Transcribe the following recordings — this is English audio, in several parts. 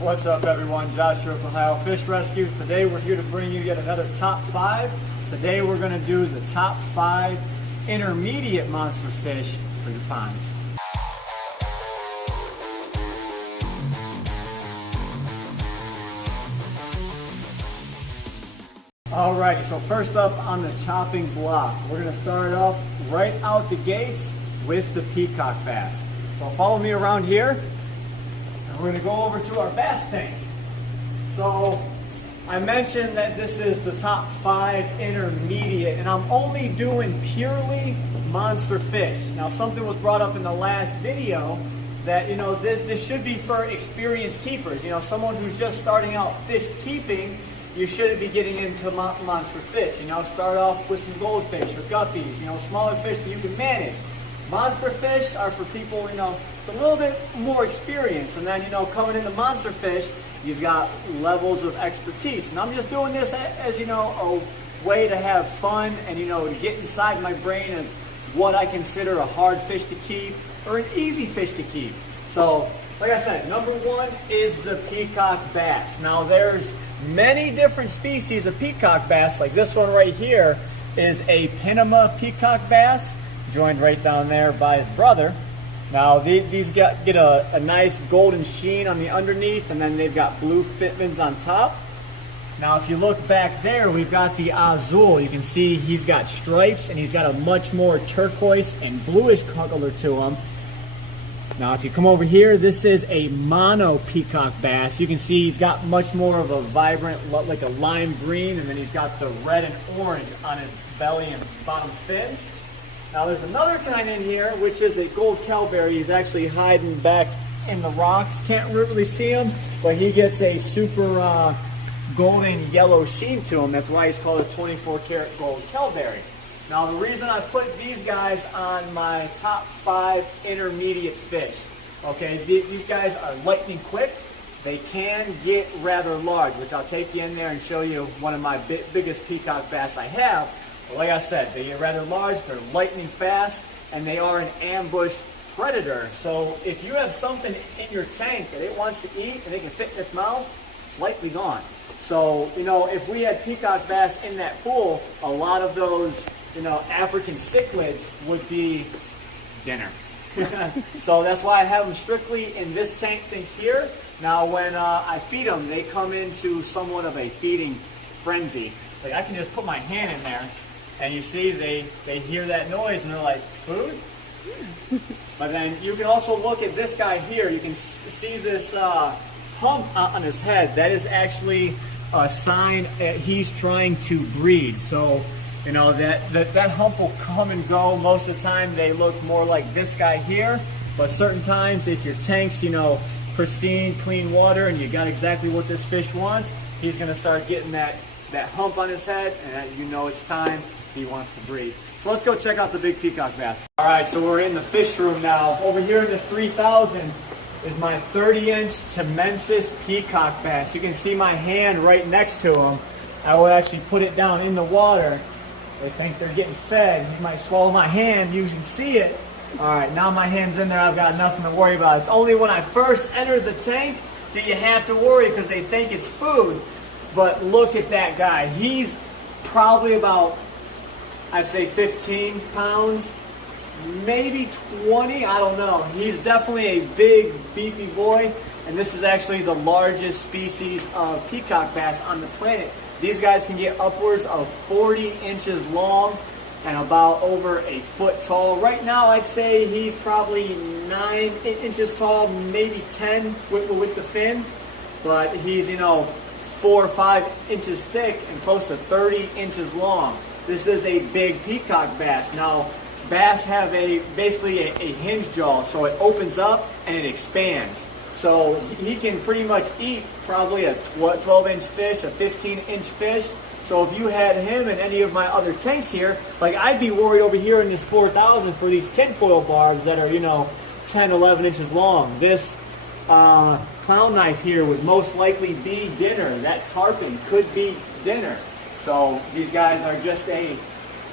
What's up everyone, Josh here with Ohio Fish Rescue. Today we're here to bring you yet another top 5. Today we're going to do the top 5 intermediate monster fish for your ponds. Alright, so first up on the chopping block, we're going to start off right out the gates with the peacock bass. So follow me around here, and we're going to go over to our bass tank. So I mentioned that this is the top 5 intermediate, and I'm only doing purely monster fish. Now something was brought up in the last video that, you know, this should be for experienced keepers. You know, someone who's just starting out fish keeping, you shouldn't be getting into monster fish. You know, start off with some goldfish or guppies, you know, smaller fish that you can manage. Monster fish are for people, you know, with a little bit more experience. And then, you know, coming into monster fish, you've got levels of expertise. And I'm just doing this as, you know, a way to have fun and, you know, to get inside my brain of what I consider a hard fish to keep or an easy fish to keep. So, like I said, number 1 is the peacock bass. Now, there's many different species of peacock bass. Like this one right here is a Panama peacock bass, joined right down there by his brother. Now these get a nice golden sheen on the underneath, and then they've got blue fitments on top. Now if you look back there, we've got the azul. You can see he's got stripes and he's got a much more turquoise and bluish color to him. Now if you come over here, this is a mono peacock bass. You can see he's got much more of a vibrant, like a lime green, and then he's got the red and orange on his belly and bottom fins. Now there's another kind in here, which is a gold kelberry. He's actually hiding back in the rocks. Can't really see him, but he gets a super golden yellow sheen to him. That's why he's called a 24 karat gold kelberry. Now the reason I put these guys on my top 5 intermediate fish, okay, these guys are lightning quick. They can get rather large, which I'll take you in there and show you one of my biggest peacock bass I have. But like I said, they get rather large, they're lightning fast, and they are an ambush predator. So if you have something in your tank that it wants to eat and it can fit in its mouth, it's likely gone. So, you know, if we had peacock bass in that pool, a lot of those, you know, African cichlids would be dinner. So that's why I have them strictly in this tank thing here. Now when I feed them, they come into somewhat of a feeding frenzy. Like I can just put my hand in there and you see they hear that noise and they're like, food? But then you can also look at this guy here. You can see this hump on his head. That is actually a sign that he's trying to breed. So, you know, that hump will come and go. Most of the time they look more like this guy here, but certain times if your tank's, you know, pristine, clean water and you got exactly what this fish wants, he's going to start getting that hump on his head, and you know it's time he wants to breed. So let's go check out the big peacock bass. Alright, so we're in the fish room now. Over here in this 3000 is my 30-inch Planiceps peacock bass. You can see my hand right next to him. I will actually put it down in the water. They think they're getting fed. You might swallow my hand. You can see it. Alright, now my hand's in there. I've got nothing to worry about. It's only when I first enter the tank do you have to worry because they think it's food. But look at that guy. He's probably about, I'd say 15 pounds, maybe 20. I don't know. He's definitely a big, beefy boy. And this is actually the largest species of peacock bass on the planet. These guys can get upwards of 40 inches long and about over a foot tall. Right now, I'd say he's probably 9 inches tall, maybe 10 with the fin. But he's, you know, 4 or 5 inches thick and close to 30 inches long. This is a big peacock bass. Now, bass have basically a hinge jaw, so it opens up and it expands. So he can pretty much eat probably a 12-inch fish, a 15-inch fish. So if you had him in any of my other tanks here, like I'd be worried over here in this 4000 for these tinfoil barbs that are, you know, 10, 11 inches long. This clown knife here would most likely be dinner. That tarpon could be dinner. So these guys are just a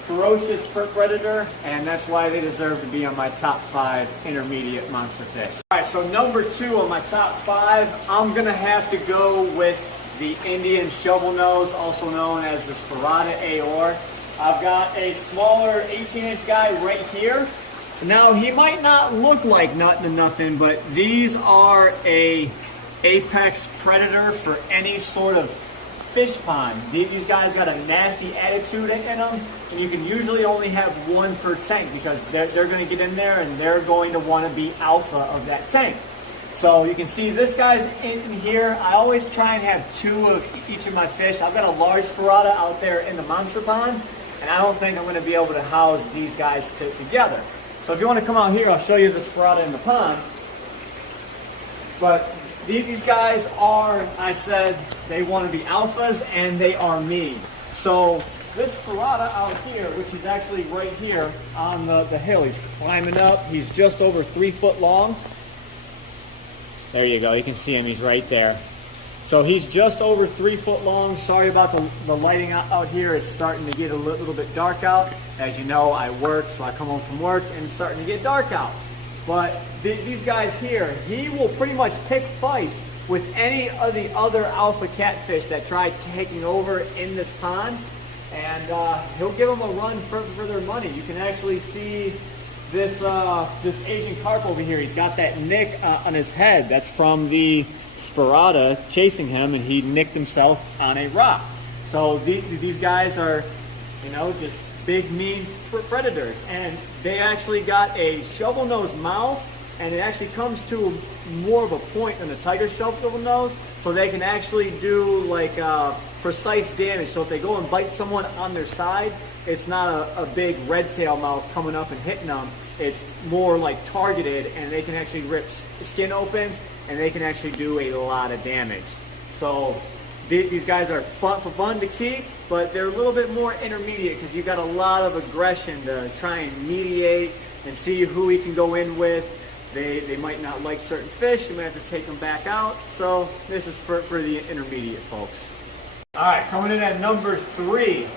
ferocious predator, and that's why they deserve to be on my top 5 intermediate monster fish. All right, so number 2 on my top 5, I'm gonna have to go with the Indian Shovelnose, also known as the Dorado Aor. I've got a smaller 18-inch guy right here. Now, he might not look like nothing, but these are a apex predator for any sort of fish pond. These guys got a nasty attitude in them, and you can usually only have one per tank because they're going to get in there and they're going to want to be alpha of that tank. So you can see this guy's in here. I always try and have 2 of each of my fish. I've got a large Dorado out there in the monster pond, and I don't think I'm going to be able to house these guys together. So if you want to come out here, I'll show you the Dorado in the pond. But these guys are, I said, they want to be alphas, and they are me. So this Dorado out here, which is actually right here on the hill, he's climbing up. He's just over 3 foot long. There you go, you can see him, he's right there. So he's just over 3 foot long. Sorry about the lighting out here. It's starting to get a little bit dark out. As you know, I work, so I come home from work and it's starting to get dark out. But these guys here, he will pretty much pick fights with any of the other alpha catfish that try taking over in this pond. And he'll give them a run for their money. You can actually see this Asian carp over here. He's got that nick on his head. That's from the Dorado chasing him, and he nicked himself on a rock. So these guys are, you know, just big, mean predators. And they actually got a shovel nose mouth, and it actually comes to more of a point than the tiger shovel nose, so they can actually do like precise damage. So if they go and bite someone on their side, it's not a big red tail mouth coming up and hitting them. It's more like targeted, and they can actually rip skin open, and they can actually do a lot of damage. So these guys are fun to keep, but they're a little bit more intermediate because you've got a lot of aggression to try and mediate and see who he can go in with. They might not like certain fish. You might have to take them back out. So this is for the intermediate folks. All right, coming in at number 3,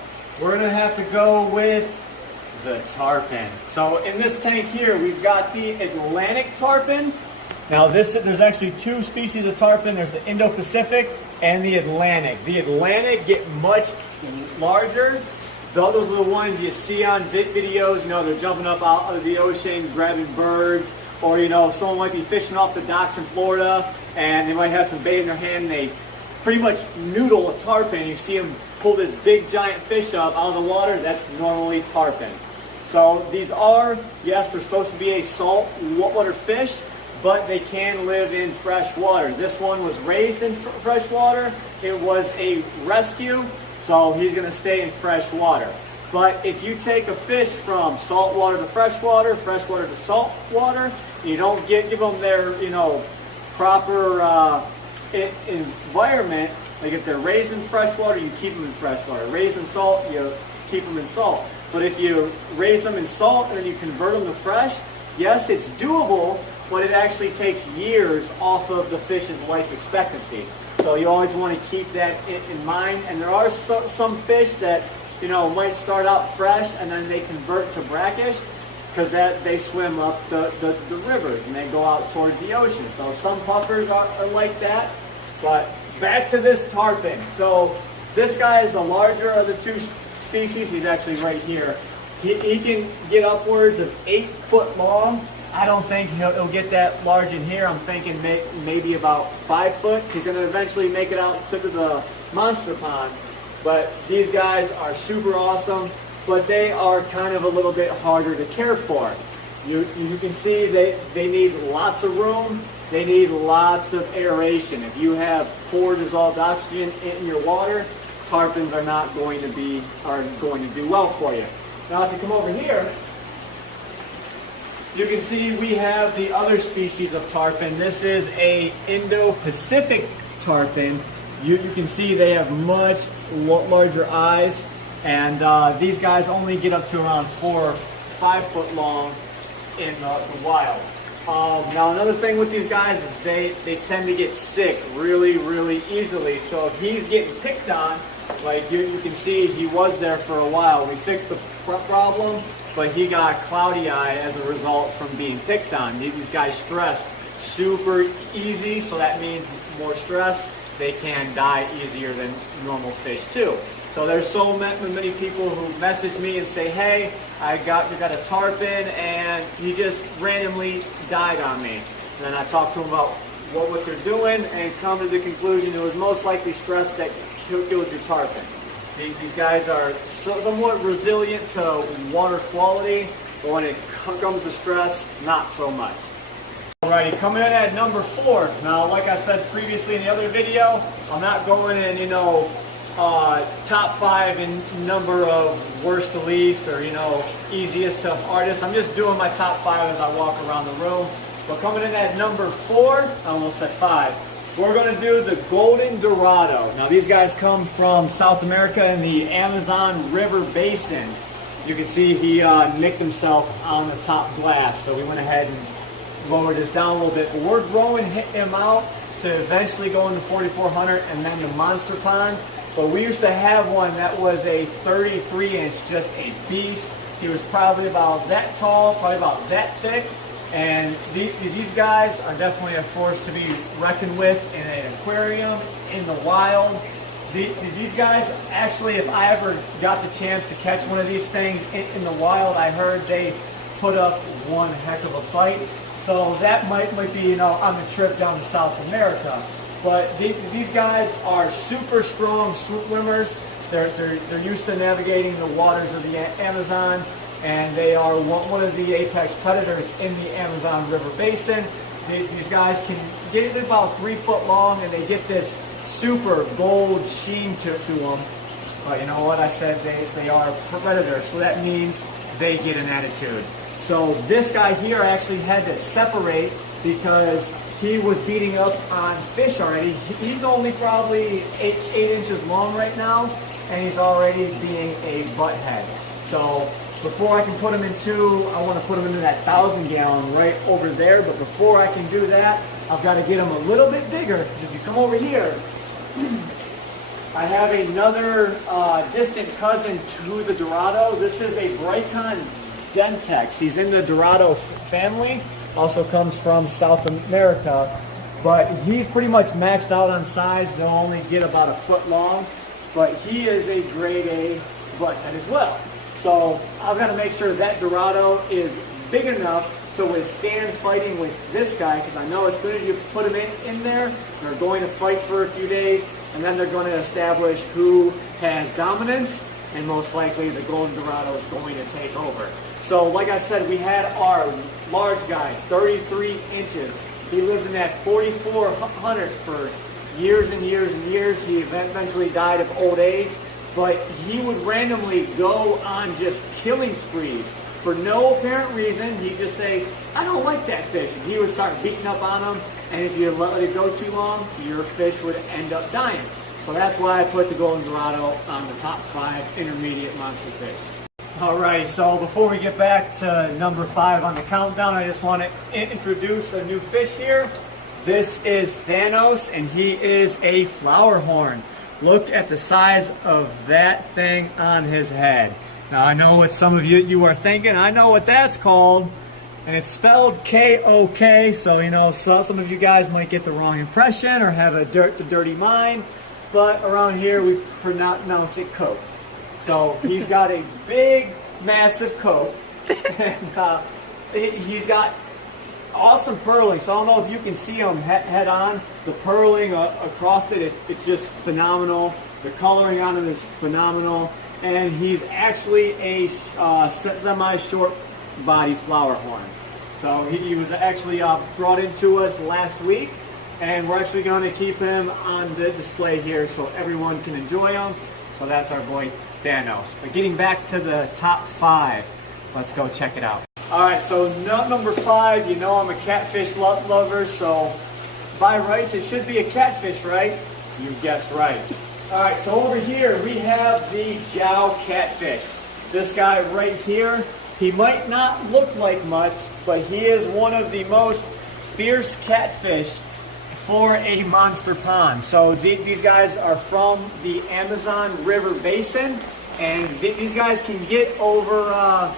we're gonna have to go with the tarpon. So in this tank here, we've got the Atlantic tarpon. Now there's actually 2 species of tarpon. There's the Indo-Pacific and the Atlantic. The Atlantic get much larger. Those are the ones you see on videos. You know, they're jumping up out of the ocean, grabbing birds. Or, you know, someone might be fishing off the docks in Florida and they might have some bait in their hand and they pretty much noodle a tarpon. You see them pull this big giant fish up out of the water. That's normally tarpon. So these are, yes, they're supposed to be a saltwater fish, but they can live in fresh water. This one was raised in fresh water. It was a rescue, so he's going to stay in fresh water. But if you take a fish from saltwater to freshwater to saltwater, you don't give them their, you know, proper environment. Like if they're raised in freshwater, you keep them in freshwater. Raised in salt, you keep them in salt. But if you raise them in salt and then you convert them to fresh, yes, it's doable, but it actually takes years off of the fish's life expectancy. So you always want to keep that in mind. And there are some fish that, you know, might start out fresh and then they convert to brackish because they swim up the rivers and they go out towards the ocean. So some puffers are like that. But back to this tarpon. So this guy is the larger of the 2 species. He's actually right here. He can get upwards of 8 foot long. I don't think he'll get that large in here. I'm thinking maybe about 5 foot. He's going to eventually make it out to the monster pond. But these guys are super awesome, but they are kind of a little bit harder to care for. You can see they need lots of room. They need lots of aeration. If you have poor dissolved oxygen in your water, tarpons are going to do well for you. Now if you come over here, you can see we have the other species of tarpon. This is a Indo-Pacific tarpon. You can see they have much larger eyes, and these guys only get up to around 4 or 5 foot long in the wild. Now another thing with these guys is they tend to get sick really easily. So if he's getting picked on, like you can see he was there for a while. We fixed the problem, but he got cloudy eye as a result from being picked on. These guys stress super easy, so that means more stress. They can die easier than normal fish too. So there's so many people who message me and say, hey, we got a tarpon and he just randomly died on me. And then I talk to them about what they're doing and come to the conclusion it was most likely stress that killed your tarpon. These guys are somewhat resilient to water quality, but when it comes to stress, not so much. Alrighty, coming in at number 4. Now, like I said previously in the other video, I'm not going in, top 5 in number of worst to least or, easiest to hardest. I'm just doing my top 5 as I walk around the room. But coming in at number 4, I almost said 5, we're going to do the golden Dorado. Now, these guys come from South America in the Amazon River Basin. You can see he nicked himself on the top glass, so we went ahead and lowered this down a little bit. But we're growing him out to eventually go into 4,400 and then the monster pond. But we used to have one that was a 33-inch, just a beast. He was probably about that tall, probably about that thick. And these guys are definitely a force to be reckoned with in an aquarium, in the wild. These guys, actually, if I ever got the chance to catch one of these things in the wild, I heard they put up one heck of a fight. So that might be, on the trip down to South America. But these guys are super strong swimmers. They're used to navigating the waters of the Amazon, and they are one of the apex predators in the Amazon River Basin. These guys can get it about 3 foot long, and they get this super gold sheen to them. But you know what? I said they are predators, so that means they get an attitude. So this guy here I actually had to separate because he was beating up on fish already. He's only probably 8 inches long right now, and he's already being a butthead. So before I can put him into, I want to put him into that 1,000-gallon right over there. But before I can do that, I've got to get him a little bit bigger. If you come over here, I have another distant cousin to the Dorado. This is a Brycon dentex. He's in the Dorado family. Also comes from South America, but he's pretty much maxed out on size. They'll only get about 1 foot long, but he is a grade A butthead as well. So I've got to make sure that Dorado is big enough to withstand fighting with this guy, because I know as soon as you put him in there, they're going to fight for a few days, and then they're going to establish who has dominance, and most likely the golden Dorado is going to take over. So like I said, we had our large guy, 33 inches. He lived in that 4,400 for years and years and years. He eventually died of old age, but he would randomly go on just killing sprees for no apparent reason. He'd just say, I don't like that fish. And he would start beating up on him, and if you let it go too long, your fish would end up dying. So that's why I put the golden Dorado on the top 5 intermediate monster fish. Alright, so before we get back to number 5 on the countdown, I just want to introduce a new fish here. This is Thanos, and he is a flower horn. Look at the size of that thing on his head. Now I know what some of you are thinking. I know what that's called, and it's spelled K-O-K, so some of you guys might get the wrong impression or have a dirty mind, but around here we pronounce it Coke. So he's got a big, massive coat, and he's got awesome purling. So I don't know if you can see him head on. The purling across it, it's just phenomenal. The coloring on him is phenomenal. And he's actually a semi-short body flower horn. So he was actually brought into us last week, and we're actually going to keep him on the display here so everyone can enjoy him. So that's our boy Thanos. But getting back to the top 5, let's go check it out. Alright, so number 5, I'm a catfish lover, so by rights it should be a catfish, right? You guessed right. Alright, so over here we have the Jow catfish. This guy right here He might not look like much, but he is one of the most fierce catfish for a monster pond. So these guys are from the Amazon River Basin, and these guys can get over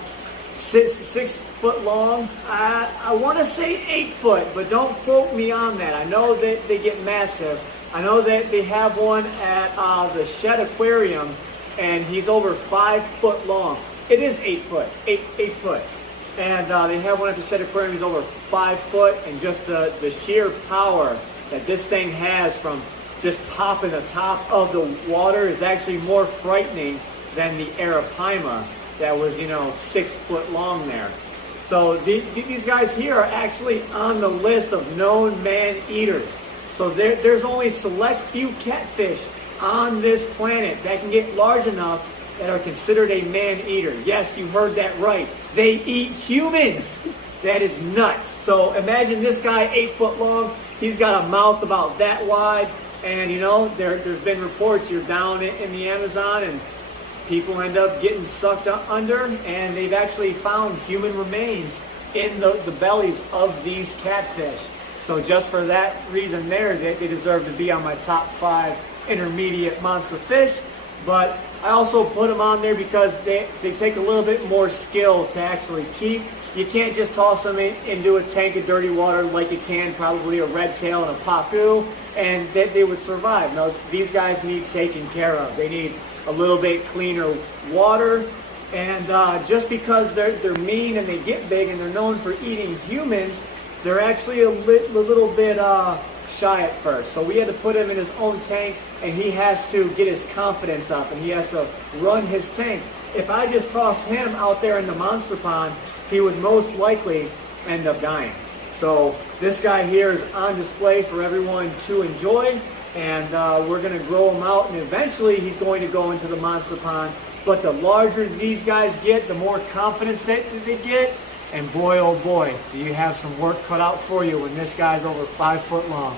6 foot long. I want to say 8 foot, but don't quote me on that. I know that they get massive. I know that they have one at the Shed Aquarium, and he's over 5 foot long. It is 8 foot, 8 foot. And they have one at the Shed Aquarium, he's over 5 foot, and just the sheer power that this thing has from just popping the top of the water is actually more frightening than the arapaima that was, 6 foot long there. So these guys here are actually on the list of known man-eaters. So there's only select few catfish on this planet that can get large enough that are considered a man-eater. Yes, you heard that right. They eat humans. That is nuts. So imagine this guy, 8 foot long. He's got a mouth about that wide. And there's been reports you're down in the Amazon and people end up getting sucked under, and they've actually found human remains in the bellies of these catfish. So just for that reason there, they deserve to be on my top 5 intermediate monster fish. But I also put them on there because they take a little bit more skill to actually keep. You can't just toss them into a tank of dirty water like you can probably a red tail and a pacu, and they would survive. Now, these guys need taken care of. They need a little bit cleaner water, and just because they're mean and they get big and they're known for eating humans, they're actually a little bit shy at first. So we had to put him in his own tank, and he has to get his confidence up, and he has to run his tank. If I just tossed him out there in the monster pond, he would most likely end up dying. So this guy here is on display for everyone to enjoy, and we're going to grow him out, and eventually he's going to go into the monster pond. But the larger these guys get, the more confidence that they get, and boy, oh boy, do you have some work cut out for you when this guy's over 5 foot long.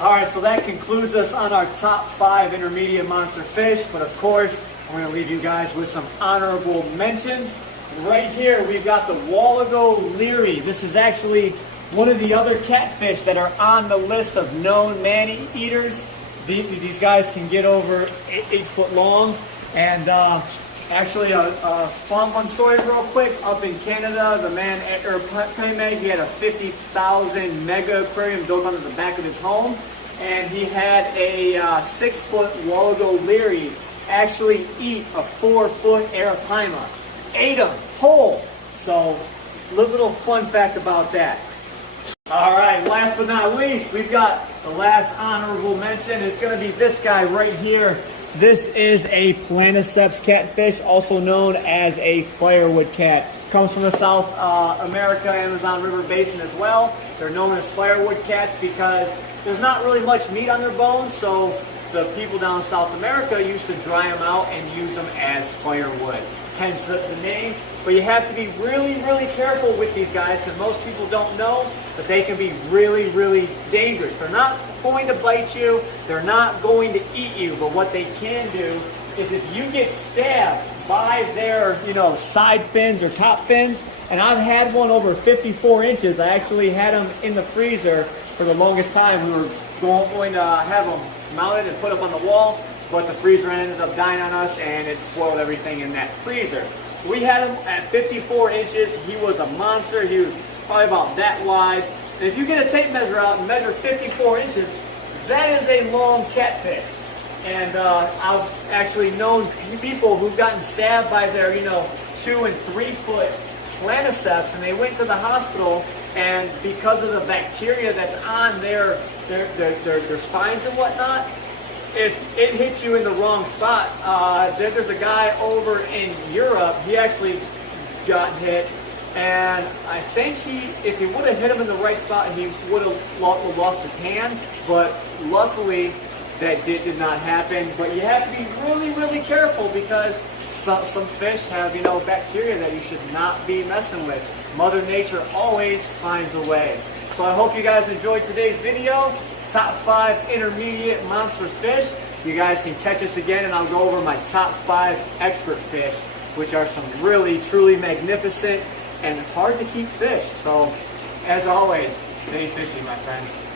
All right, so that concludes us on our top 5 intermediate monster fish, but of course, I'm going to leave you guys with some honorable mentions. Right here, we've got the Wallago Leary. This is actually one of the other catfish that are on the list of known man-eaters. These guys can get over 8 foot long. And actually, a fun story real quick. Up in Canada, the man at arapaima, he had a 50,000 mega aquarium built onto the back of his home. And he had a 6 foot Wallago Leary actually eat a 4 foot arapaima. Ate them whole. So, little fun fact about that. All right, last but not least, we've got the last honorable mention. It's going to be this guy right here. This is a Planiceps catfish, also known as a firewood cat. Comes from the South America, Amazon River Basin as well. They're known as firewood cats because there's not really much meat on their bones, so the people down in South America used to dry them out and use them as firewood. Hence the name. But you have to be really, really careful with these guys because most people don't know that they can be really, really dangerous. They're not going to bite you. They're not going to eat you. But what they can do is if you get stabbed by their, side fins or top fins, and I've had one over 54 inches. I actually had them in the freezer for the longest time. We were going to have them mounted and put up on the wall, but the freezer ended up dying on us and it spoiled everything in that freezer. We had him at 54 inches. He was a monster. He was probably about that wide. And if you get a tape measure out and measure 54 inches, that is a long catfish. And I've actually known people who've gotten stabbed by their, 2 and 3 foot Planiceps, and they went to the hospital, and because of the bacteria that's on their spines and whatnot, if it hits you in the wrong spot, there's a guy over in Europe, he actually got hit, and I think if he would have hit him in the right spot, he would have lost his hand, but luckily that did not happen. But you have to be really, really careful because some fish have, bacteria that you should not be messing with. Mother Nature always finds a way. So I hope you guys enjoyed today's video. Top 5 intermediate monster fish. You guys can catch us again and I'll go over my top 5 expert fish. which are some really, truly magnificent and hard to keep fish. So, as always, stay fishy, my friends.